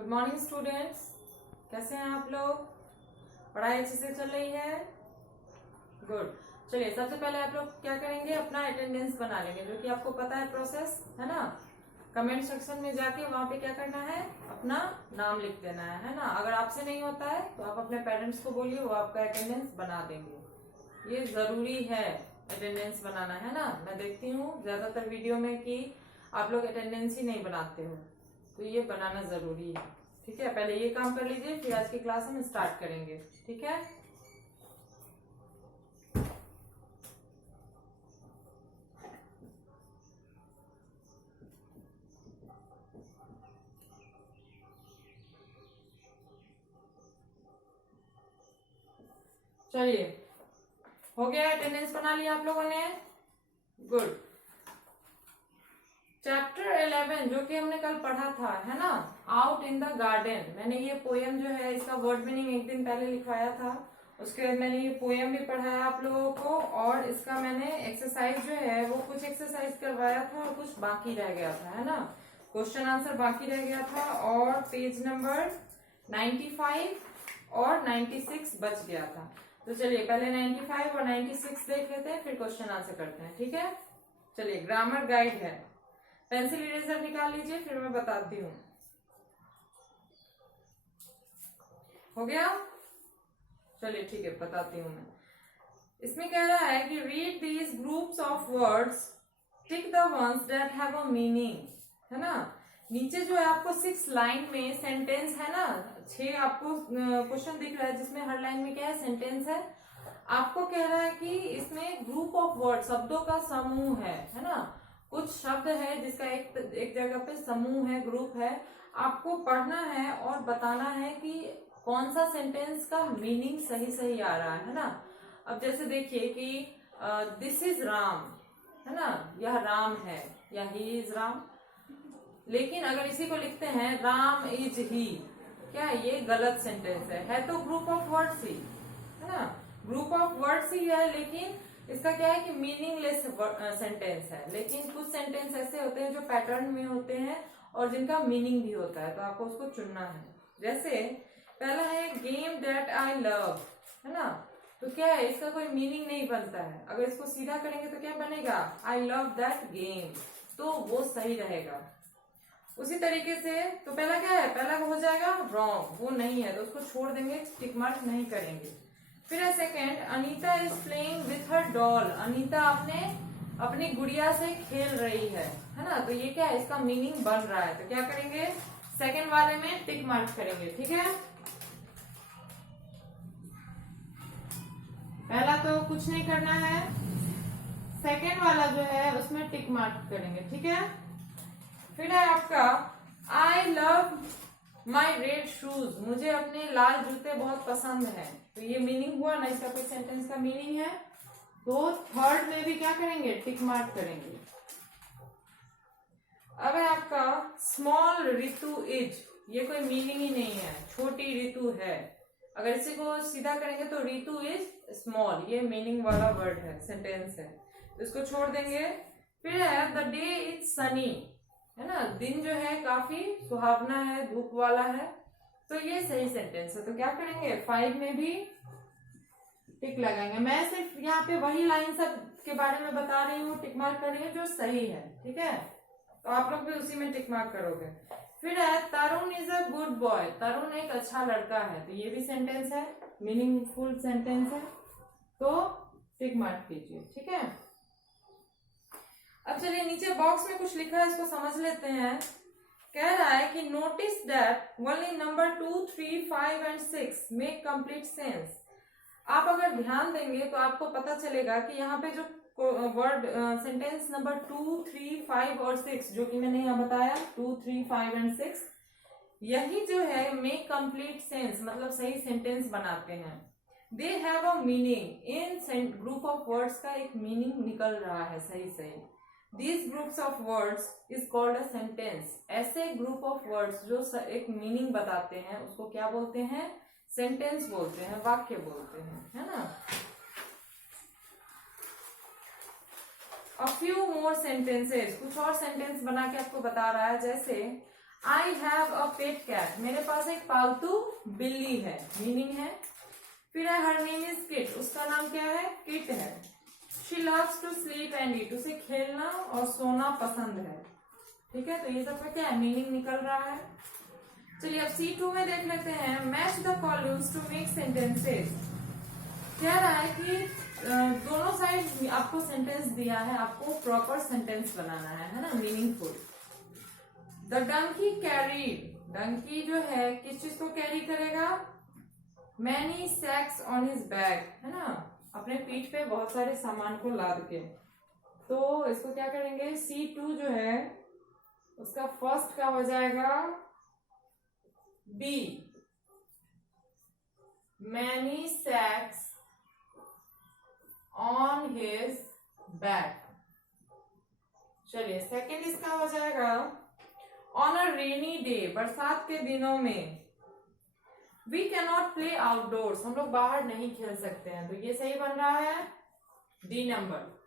Good morning students, कैसे हैं आप लोग? पढ़ाई अच्छे से चल रही है? गुड। चलिए, सबसे पहले आप लोग क्या करेंगे, अपना अटेंडेंस बना लेंगे, जो कि आपको पता है प्रोसेस, है ना। कमेंट सेक्शन में जाके वहां पे क्या करना है, अपना नाम लिख देना है ना। अगर आपसे नहीं होता है तो आप अपने पेरेंट्स को बोलिए, वो आपका अटेंडेंस बना देंगे। ये जरूरी है अटेंडेंस बनाना, है ना। मैं देखती हूँ ज्यादातर वीडियो में कि आप लोग अटेंडेंस ही नहीं बनाते हो, तो ये बनाना जरूरी है। ठीक है, पहले ये काम कर लीजिए, फिर आज की क्लास हम स्टार्ट करेंगे। ठीक है, चलिए, हो गया, अटेंडेंस बना लिया आप लोगों ने। गुड। चैप्टर 11 जो कि हमने कल पढ़ा था, है ना, आउट इन द गार्डन। मैंने ये पोएम जो है, इसका वर्ड मीनिंग एक दिन पहले लिखवाया था। उसके बाद मैंने ये पोएम भी पढ़ाया आप लोगों को, और इसका मैंने एक्सरसाइज जो है वो कुछ एक्सरसाइज करवाया था और कुछ बाकी रह गया था, है ना। क्वेश्चन आंसर बाकी रह गया था, और पेज नंबर 95 और 96 बच गया था। तो चलिए, पहले 95 और 96 देख लेते हैं, फिर क्वेश्चन आंसर करते हैं। ठीक है, चलिए, ग्रामर गाइड है। पेंसिल इरेजर निकाल लीजिए, फिर मैं बताती हूँ। हो गया? चलिए ठीक है, बताती हूँ मैं। इसमें कह रहा है कि read these groups of words, tick the ones that have a meaning, है ना। नीचे जो है आपको 6 लाइन में सेंटेंस है ना, 6 आपको क्वेश्चन दिख रहा है, जिसमें हर लाइन में क्या है, सेंटेंस है। आपको कह रहा है कि इसमें ग्रुप ऑफ वर्ड, शब्दों का समूह है ना। कुछ शब्द है जिसका एक जगह पे समूह है, ग्रुप है। आपको पढ़ना है और बताना है कि कौन सा सेंटेंस का मीनिंग सही सही आ रहा है ना। अब जैसे देखिए कि दिस इज राम, है ना, यह राम है, या ही इज राम। लेकिन अगर इसी को लिखते हैं राम इज ही, क्या ये गलत सेंटेंस है तो ग्रुप ऑफ वर्ड्स ही, है ना, ग्रुप ऑफ वर्ड्स ही है, लेकिन इसका क्या है कि मीनिंगलेस सेंटेंस है। लेकिन कुछ सेंटेंस ऐसे होते हैं जो पैटर्न में होते हैं और जिनका मीनिंग भी होता है, तो आपको उसको चुनना है। जैसे पहला है गेम दैट आई लव, है ना। तो क्या है, इसका कोई मीनिंग नहीं बनता है। अगर इसको सीधा करेंगे तो क्या बनेगा, आई लव दैट गेम, तो वो सही रहेगा। उसी तरीके से तो पहला क्या है, पहला हो जाएगा रॉन्ग, वो नहीं है तो उसको छोड़ देंगे, टिक मार्क नहीं करेंगे। फिर है second, Anita is playing with her doll, Anita अपनी गुड़िया से खेल रही है ना। तो ये क्या है, इसका मीनिंग बन रहा है, तो क्या करेंगे, सेकेंड वाले में टिक मार्क करेंगे। ठीक है, पहला तो कुछ नहीं करना है, सेकेंड वाला जो है उसमें टिक मार्क करेंगे। ठीक है, फिर है आपका I love my red shoes, मुझे अपने लाल जूते बहुत पसंद है। तो ये मीनिंग हुआ ना, इसका कोई सेंटेंस का मीनिंग है, तो थर्ड में भी क्या करेंगे, टिक मार्क करेंगे। अब है आपका स्मॉल ऋतु इज, ये कोई मीनिंग ही नहीं है, छोटी ऋतु है। अगर इसी को सीधा करेंगे तो ऋतु इज स्मॉल, ये मीनिंग वाला वर्ड है, सेंटेंस है, तो इसको छोड़ देंगे। फिर है द डे इज सनी, है ना, दिन जो है काफी सुहावना है, धूप वाला है, तो ये सही सेंटेंस है। तो क्या करेंगे, 5 में भी टिक लगाएंगे। मैं सिर्फ यहाँ पे वही लाइन सब के बारे में बता रही हूँ, टिक मार्क कर रही हूँ जो सही है। ठीक है, तो आप लोग भी उसी में टिक मार्क करोगे। फिर है तरुण इज अ गुड बॉय, तरुण एक अच्छा लड़का है, तो ये भी सेंटेंस है, मीनिंगफुल सेंटेंस है, तो टिक मार्क कीजिए। ठीक है, अब चलिए नीचे बॉक्स में कुछ लिखा है, इसको समझ लेते हैं। कह रहा है कि notice that only number 2, 3, 5 and 6 make complete sense. आप अगर ध्यान देंगे तो आपको पता चलेगा कि यहाँ पे जो वर्ड सेंटेंस नंबर 2, 3, 5 और 6 जो कि मैंने यहाँ बताया, 2, 3, 5 एंड 6, यही जो है मेक कंप्लीट सेंस, मतलब सही सेंटेंस बनाते हैं। They have a meaning, in group of words का एक मीनिंग निकल रहा है सही सही। These groups of words is called a sentence. ऐसे ग्रुप ऑफ वर्ड्स जो एक मीनिंग बताते हैं उसको क्या बोलते हैं, सेंटेंस बोलते हैं, वाक्य बोलते हैं, है ना। A few more sentences, कुछ और सेंटेंस बना के आपको बता रहा है। जैसे I have a pet cat, मेरे पास एक पालतू बिल्ली है, मीनिंग है। फिर है हर नेम इज किट, उसका नाम क्या है, किट है। She loves to sleep and eat, उसे खेलना और सोना पसंद है। ठीक है, तो ये सब का क्या है, मीनिंग निकल रहा है। चलिए अब C2 में देख लेते हैं। Match the columns to make sentences. कह रहा है कि दोनों साइड आपको सेंटेंस दिया है, आपको प्रॉपर सेंटेंस बनाना है ना, meaningful. The donkey carried, donkey जो है किस चीज को कैरी करेगा, many sacks on his back, है ना, अपने पीठ पे बहुत सारे सामान को लाद के। तो इसको क्या करेंगे, C2 जो है उसका फर्स्ट का हो जाएगा B, many sacks on his back. चलिए सेकेंड इसका हो जाएगा ऑन अ रेनी डे, बरसात के दिनों में we can not play outdoors, हम लोग बाहर नहीं खेल सकते हैं। तो ये सही बन रहा है D number,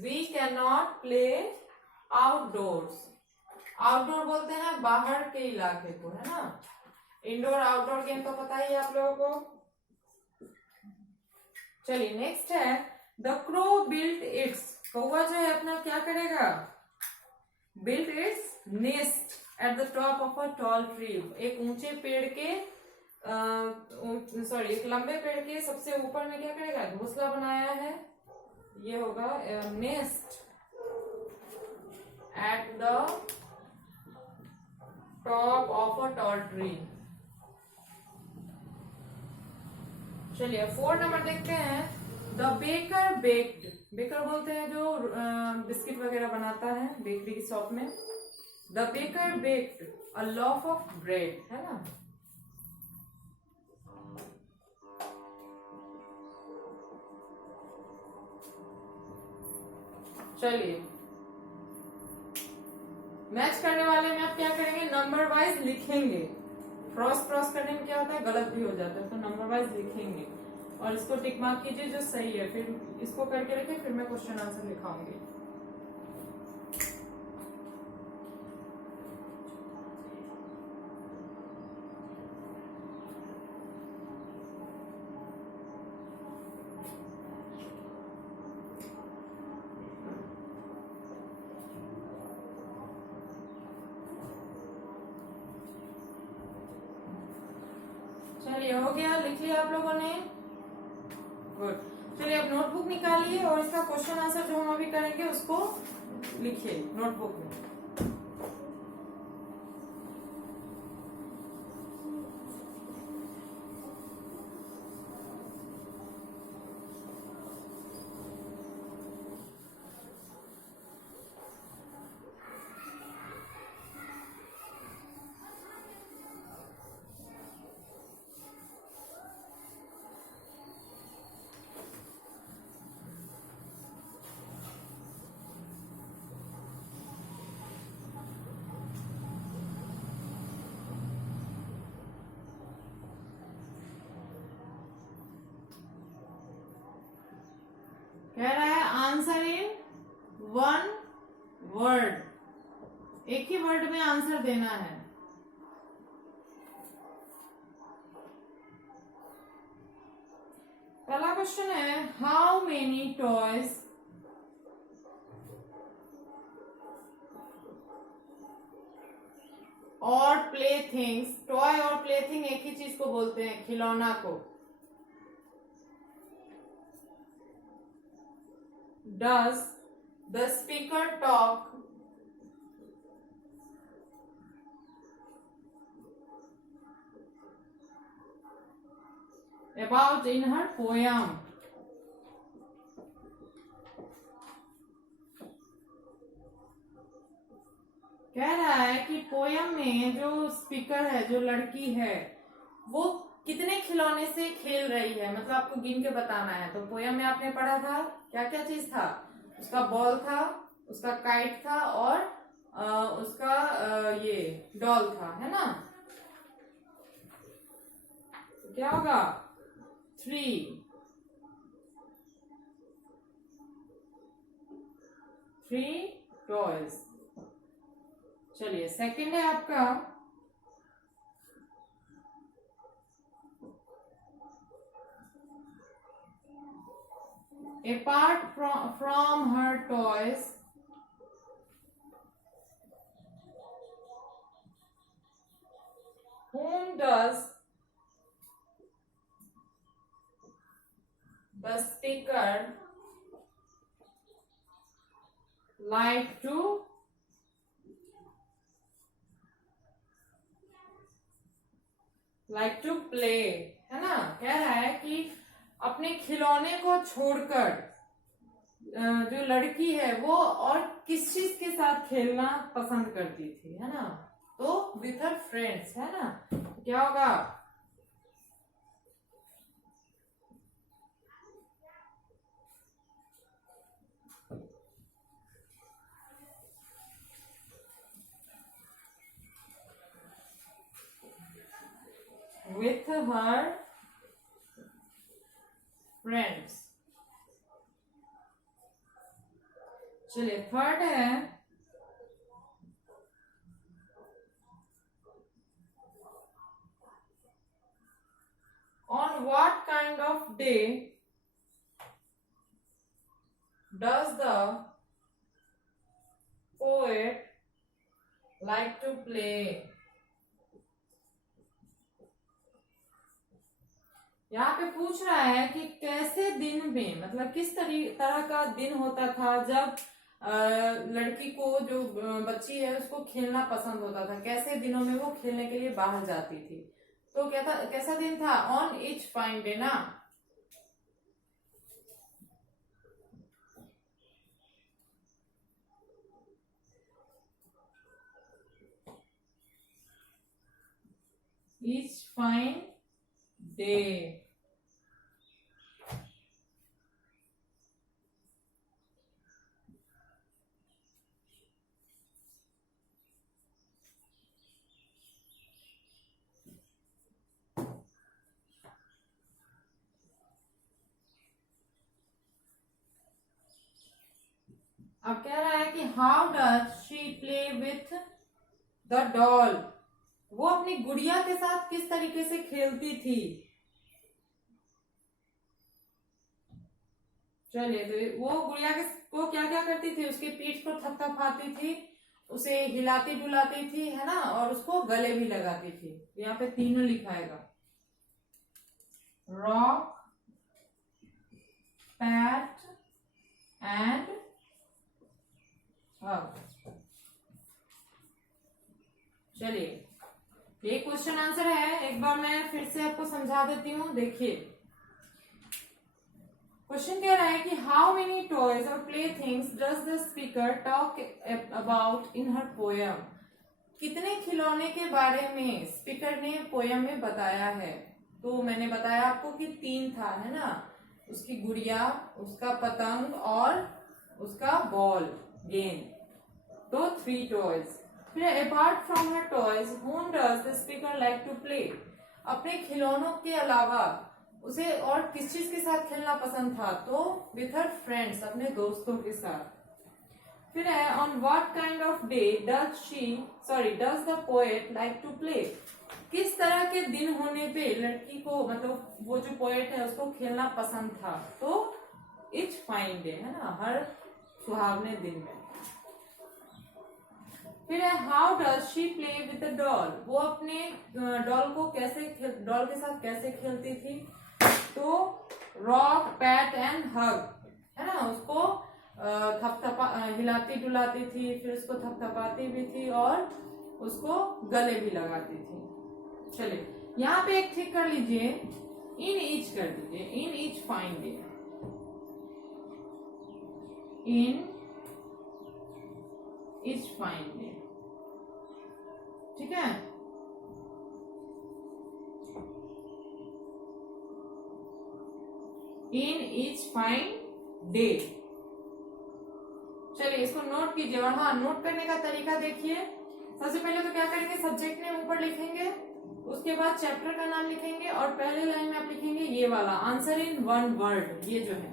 we can not play outdoors. Outdoor बोलते हैं बाहर के इलाके को, है ना। इंडोर आउटडोर गेम तो पता ही है आप लोगों को। चलिए नेक्स्ट है द क्रो बिल्ट इट्स, कौवा जो है अपना क्या करेगा, built its nest at the top of a tall tree, एक ऊंचे पेड़ के एक लंबे पेड़ के सबसे ऊपर में क्या करेगा, घोंसला बनाया है। ये होगा nest at the top of a tall tree. चलिए 4 नंबर देखते हैं। द बेकर बेक्ड, बेकर बोलते हैं जो बिस्किट वगैरह बनाता है बेकरी की शॉप में। The baker baked a loaf of bread, है ना। चलिए मैच करने वाले में आप क्या करेंगे, नंबर वाइज लिखेंगे। क्रॉस क्रॉस करने में क्या होता है, गलत भी हो जाता है, तो नंबर वाइज लिखेंगे और इसको टिक मार्क कीजिए जो सही है, फिर इसको करके रखिए, फिर मैं क्वेश्चन आंसर लिखाऊंगी। चलिए हो गया, लिख लिया आप लोगों ने, गुड। चलिए अब नोटबुक निकालिए और इसका क्वेश्चन आंसर जो हम अभी करेंगे उसको लिखिए नोटबुक में। कह रहा है आंसर इन 1 वर्ड, एक ही वर्ड में आंसर देना है। पहला क्वेश्चन है हाउ मेनी टॉयज और प्ले थिंग्स, टॉय और प्ले थिंग एक ही चीज को बोलते हैं, खिलौना को। Does the speaker talk about in her poem? कह रहा है कि पोयम में जो स्पीकर है, जो लड़की है, वो कितने खिलौने से खेल रही है, मतलब आपको गिन के बताना है। तो पोयम में आपने पढ़ा था क्या क्या चीज था, उसका बॉल था, उसका काइट था और उसका ये डॉल था, है ना। तो क्या होगा 3 3 टॉयज। चलिए सेकंड है आपका apart from her toys, whom does the speaker like to play, है ना। कह रहा है कि अपने खिलौने को छोड़कर जो लड़की है वो और किस चीज के साथ खेलना पसंद करती थी, है ना। तो विथ हर फ्रेंड्स, है ना। क्या होगा? with her friends। चलिए थर्ड है on what kind of day does the poet like to play। यहाँ पे पूछ रहा है कि कैसे दिन में, मतलब किस तरह का दिन होता था जब लड़की को, जो बच्ची है उसको खेलना पसंद होता था, कैसे दिनों में वो खेलने के लिए बाहर जाती थी। तो क्या था, कैसा दिन था? ऑन ईच फाइन डे ना। Each fine day. अब कह रहा है कि how does she play with the doll. वो अपनी गुड़िया के साथ किस तरीके से खेलती थी। चलिए, तो वो गुड़िया को क्या क्या करती थी? उसके पीठ को थपथपाती थी, उसे हिलाती डुलाती थी, है ना, और उसको गले भी लगाती थी। यहाँ पे तीनों लिखाएगा, रॉक, पैट एंड हग। चलिए, ये क्वेश्चन आंसर है। एक बार मैं फिर से आपको समझा देती हूँ। देखिए, क्वेश्चन कह रहा है कि हाउ मेनी टॉयज और play things does the speaker talk about in her poem. कितने खिलौने के बारे में स्पीकर ने पोयम में बताया है। तो मैंने बताया आपको कि 3 था, है ना। उसकी गुड़िया, उसका पतंग और उसका बॉल, गेंद। तो 3 टॉयज। फिर apart from her toys whom does the speaker like to play। अपने खिलौनों के अलावा उसे और किस चीज के साथ खेलना पसंद था। तो with her friends, अपने दोस्तों के साथ। फिर है on what kind of day does the poet like to play। किस तरह के दिन होने पे लड़की को, मतलब वो जो पोएट है उसको खेलना पसंद था। तो इच फाइन डे, है ना, हर सुहावने दिन में। फिर है how does she play with the doll. वो अपने डॉल के साथ कैसे खेलती थी। तो रॉक, पैट एंड हग, है ना। उसको हिलाती डुलाती थी, फिर उसको थपथपाती भी थी और उसको गले भी लगाती थी। चलिए, यहाँ पे एक ठीक कर लीजिए, इन ईच कर दीजिए, in each fine day, in each fine day. ठीक है। In each fine day. चलिए, इसको नोट कीजिए। और हाँ, नोट करने का तरीका देखिए। सबसे पहले तो क्या करेंगे, सब्जेक्ट नेम ऊपर लिखेंगे, उसके बाद चैप्टर का नाम लिखेंगे और पहले लाइन में आप लिखेंगे ये वाला, आंसर इन 1 वर्ड, ये जो है।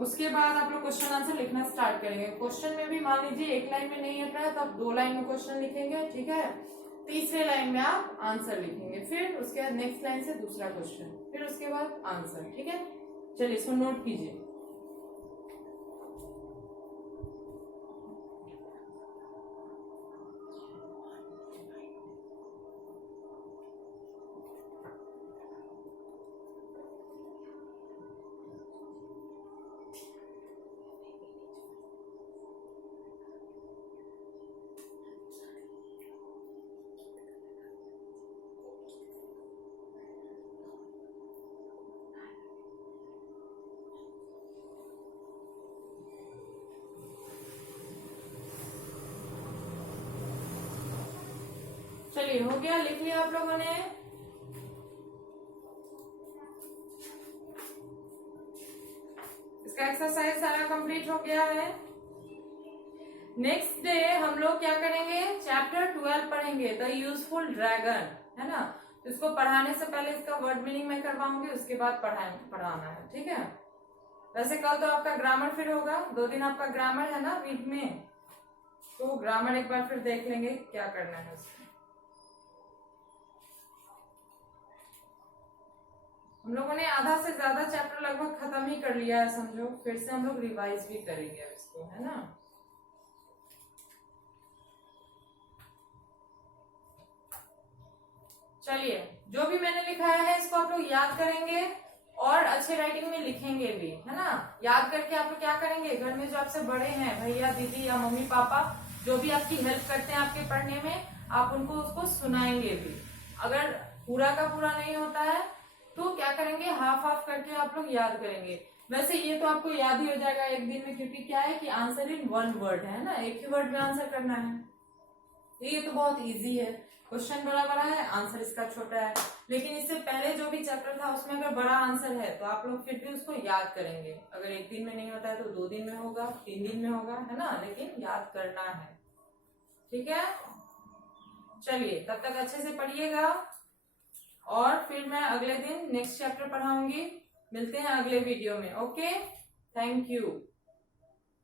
उसके बाद आप लोग क्वेश्चन आंसर लिखना स्टार्ट करेंगे। क्वेश्चन में भी मान लीजिए एक लाइन में नहीं हट रहा है तो आप 2 लाइन में क्वेश्चन लिखेंगे, ठीक है। तीसरे लाइन में आप आंसर लिखेंगे, फिर उसके बाद नेक्स्ट लाइन से दूसरा क्वेश्चन, फिर उसके बाद आंसर, ठीक है। चलिए इसको नोट कीजिए। चलिए हो गया, लिख लिया आप लोगों ने। इसका एक्सरसाइज सारा कंप्लीट हो गया है। नेक्स्ट डे हम लोग क्या करेंगे, चैप्टर 12 पढ़ेंगे, द यूजफुल ड्रैगन, है ना। इसको पढ़ाने से पहले इसका वर्ड मीनिंग मैं करवाऊंगी, उसके बाद पढ़ाना है, ठीक है। वैसे कल तो आपका ग्रामर फिर होगा, 2 दिन आपका ग्रामर है ना वीक में, तो ग्रामर एक बार फिर देख लेंगे क्या करना है उसमें। हम लोगों ने आधा से ज्यादा चैप्टर लगभग खत्म ही कर लिया है समझो, फिर से हम लोग रिवाइज भी करेंगे इसको, है ना। चलिए जो भी मैंने लिखाया है इसको आप लोग याद करेंगे और अच्छे राइटिंग में लिखेंगे भी, है ना। याद करके आप लोग क्या करेंगे, घर में जो आपसे बड़े हैं, भैया दीदी या मम्मी पापा, जो भी आपकी हेल्प करते हैं आपके पढ़ने में, आप उनको उसको सुनाएंगे भी। अगर पूरा का पूरा नहीं होता है तो क्या करेंगे, हाफ हाफ करके आप लोग याद करेंगे। वैसे ये तो आपको याद ही हो जाएगा एक दिन में, क्योंकि क्या है कि आंसर इन 1 वर्ड है ना, एक ही वर्ड में आंसर करना है। ये तो बहुत इजी है, क्वेश्चन बड़ा बड़ा है, आंसर इसका छोटा है। लेकिन इससे पहले जो भी चैप्टर था उसमें अगर बड़ा आंसर है तो आप लोग फिर भी उसको याद करेंगे। अगर एक दिन में नहीं होता है तो 2 दिन में होगा, 3 दिन में होगा, है ना, लेकिन याद करना है, ठीक है। चलिए तब तक अच्छे से पढ़िएगा और फिर मैं अगले दिन नेक्स्ट चैप्टर पढ़ाऊंगी। मिलते हैं अगले वीडियो में। Okay, thank you.